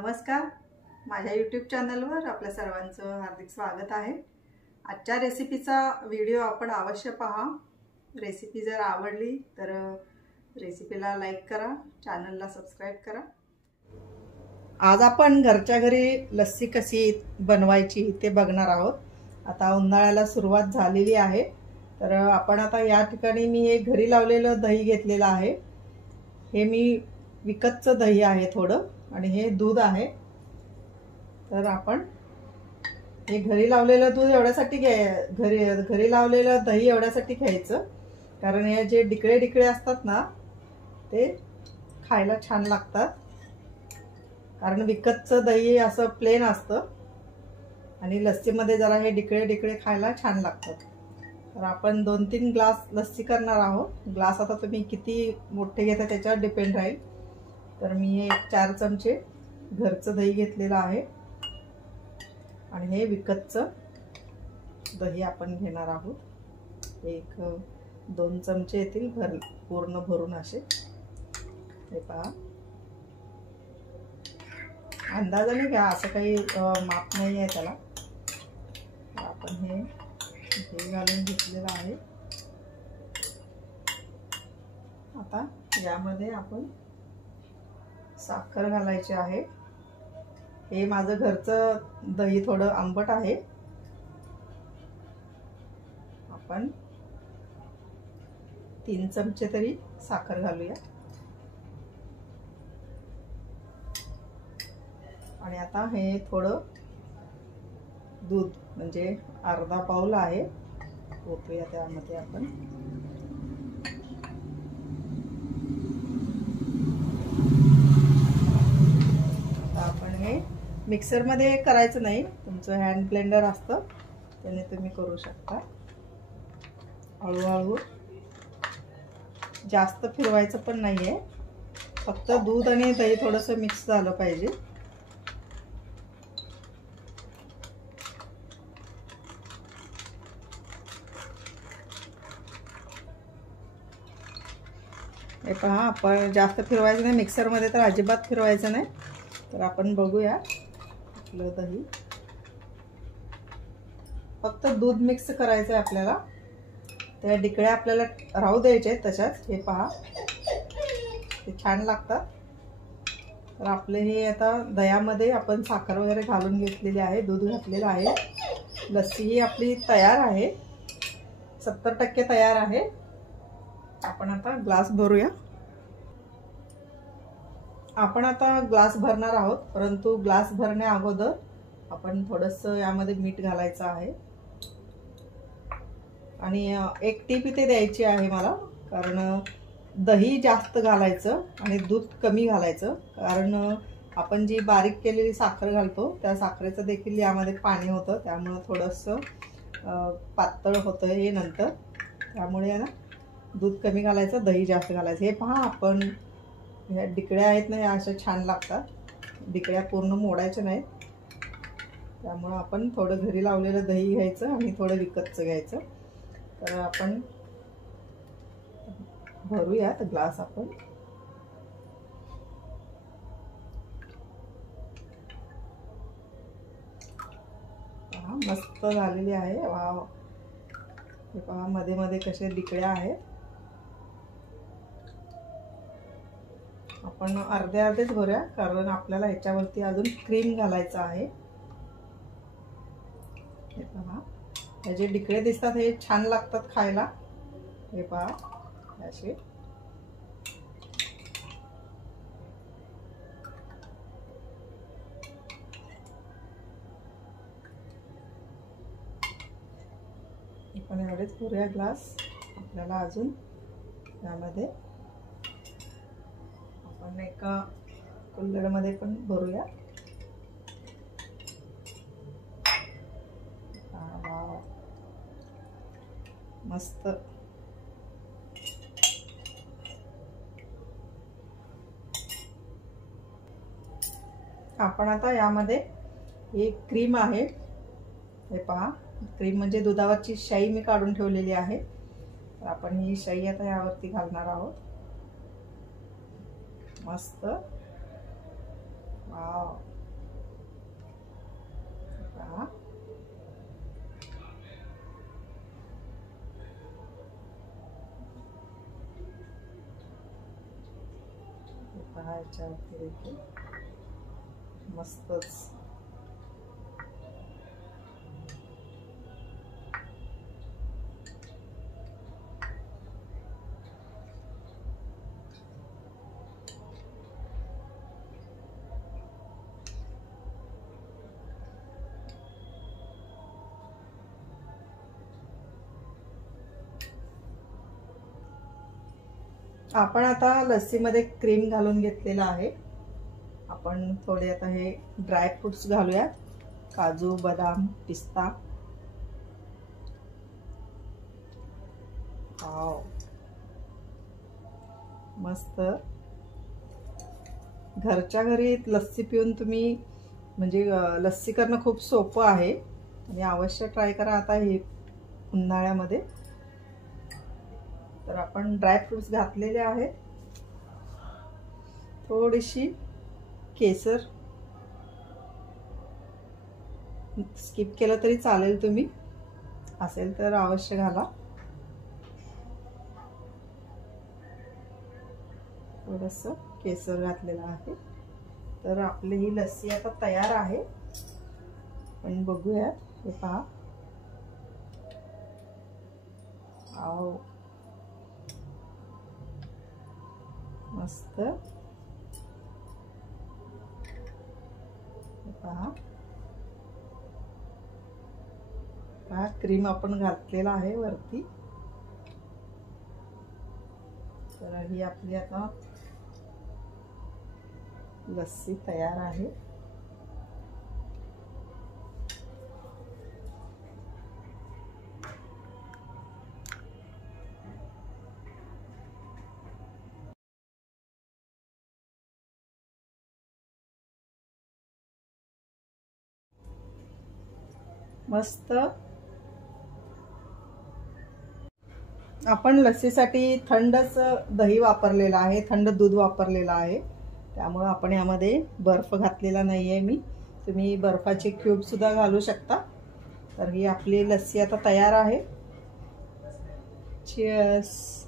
नमस्कार, माझ्या यूट्यूब चॅनलवर आपल्या सर्वांचं हार्दिक स्वागत आहे। आजच्या रेसिपीचा व्हिडिओ आपण अवश्य पहा। रेसिपी जर आवडली तर रेसिपीला लाईक करा, चॅनलला सबस्क्राइब करा। आज आपण घरच्या घरी लस्सी कशी बनवायची ते बघणार आहोत। आता उन्हाळ्याला सुरुवात झालेली आहे, तर आपण आता या ठिकाणी मी हे घरी लावलेलं दही घेतलेलं आहे। हे मी विकतचं दही आहे थोडं, आणि हे दूध आहे। तर आपण हे घरी लावलेलं दूध एवढ्यासाठी घरी लावलेलं दही एवढ्यासाठी घ्यायचं, कारण हे जे डिकळे असतात ना ते खायला छान लागतात। कारण विकतचं दही असं प्लेन असतं आणि लस्सीमध्ये जरा हे डिकळे खायला छान लागतात। तर आपण 2-3 ग्लास लस्सी करणार आहोत। ग्लास आता तुम्ही किती मोठे घेता त्याच्यावर डिपेंड राहील। तर मी हे 4 चमचे घरचं दही घेतलेलं आहे आणि हे विकतचं दही आपण घेणार आहोत। 1-2 चमचे येतील पूर्ण भरून असे। हे पहा, अंदाजाने घ्या, असं काही माप नाही आहे त्याला। आपण हे दही घालून घेतलेलं आहे। आता यामध्ये आपण साखर घालायची आहे। हे माझं घरचं दही थोडं आंबट आहे। आपण 3 चमचे तरी साखर घालूया। आणि आता हे थोडं दूध म्हणजे अर्धा पाऊल आहे, ओतूया त्यामध्ये आपण। आपण हे मिक्सर मध्ये करायचं नाही, तुमचं हँड ब्लेंडर असतं त्याने तुम्ही करू शकता। हळूहळू, जास्त फिरवायचं पण नाहीये, फक्त दूध आणि दही थोडंसं मिक्स झालं पाहिजे। हे पहा, आपण जास्त फिरवायचं नाही, मिक्सर मध्ये तर अजिबात फिरवायचं नाही। तर आपण बघूया आपलं दही, फक्त दूध मिक्स करायचं आहे आपल्याला। त्या डिकळ्या आपल्याला राहू द्यायचे तशाच। हे पहा, ते छान लागतात। तर आपले हे आता दह्यामध्ये आपण साखर वगैरे घालून घेतलेली आहे, दूध घातलेलं आहे। लस्सी ही आपली तयार आहे, 70% तयार आहे। आपण आता ग्लास भरूया। आपण आता ग्लास भरणार आहोत, परंतु ग्लास भरण्या अगोदर आपण थोडंसं यामध्ये मीठ घालायचं आहे। आणि एक टीप इथे द्यायची आहे मला, कारण दही जास्त घालायचं आणि दूध कमी घालायचं। कारण आपण जी बारीक केलेली साखर घालतो त्या साखरेचं देखील यामध्ये पाणी होतं, त्यामुळे थोडंसं पातळ होतं हे नंतर। त्यामुळे ना दूध कमी घालायचं, दही जास्त घालायचं। हे पहा, आपण ह्या डिकळ्या आहेत ना, या अशा छान लागतात। डिकळ्या पूर्ण मोडायच्या नाहीत, त्यामुळे आपण थोडं घरी लावलेलं दही घ्यायचं आणि थोडं विकतचं घ्यायचं। तर आपण भरूयात ग्लास आपण। मस्त झालेली आहे, वाव। हे पहा, मध्ये मध्ये कसे डिकळ्या आहेत। आपण अर्धेच भरूया, कारण आपल्याला ह्याच्यावरती अजून क्रीम घालायचं आहे। हे पहा, हे जे डिकळे दिसतात हे छान लागतात खायला। हे पहा असे। आपण एवढेच भरूया ग्लास। आपल्याला अजून यामध्ये आपण एका कुल्हडमध्ये पण भरूया। मस्त। आपण आता यामध्ये एक क्रीम आहे, हे पहा, क्रीम म्हणजे दुधावरची शाई मी काढून ठेवलेली आहे। तर आपण ही शाई आता यावरती घालणार आहोत। मस्त, वाव। पहा याच्यावरती देखील मस्तच आपण आता लस्सीमध्ये क्रीम घालून घेतलेला आहे। आपण थोडे आता हे ड्राय फ्रूट्स घालूयात, काजू, बदाम, पिस्ता। वाव, मस्त। घरच्या घरी लस्सी पिऊन तुम्ही म्हणजे लस्सी करणं खूप सोपं आहे आणि अवश्य ट्राय करा आता हे उन्हाळ्यामध्ये। तर आपण ड्राय फ्रूट्स घातलेले आहेत, थोडीशी केसर स्किप केलं तरी चालेल, तुम्ही असेल तर अवश्य घाला। थोडंसं केसर घातलेलं आहे। तर आपली ही लस्सी आता तयार आहे। आपण बघूया, हे पहा। आओ, मस्त। पहा क्रीम आपण घातलेला आहे वरती। तर ही आपली आता लस्सी तयार आहे। मस्त। आपण लस्सीसाठी थंडच दही वापरलेला आहे, थंड दूध वापरलेला आहे, त्यामुळे आपण यामध्ये बर्फ घातलेला नाहीये मी। तुम्ही बर्फाचे क्यूब सुद्धा घालू शकता। तर ही आपली लस्सी आता तयार आहे। चीयर्स।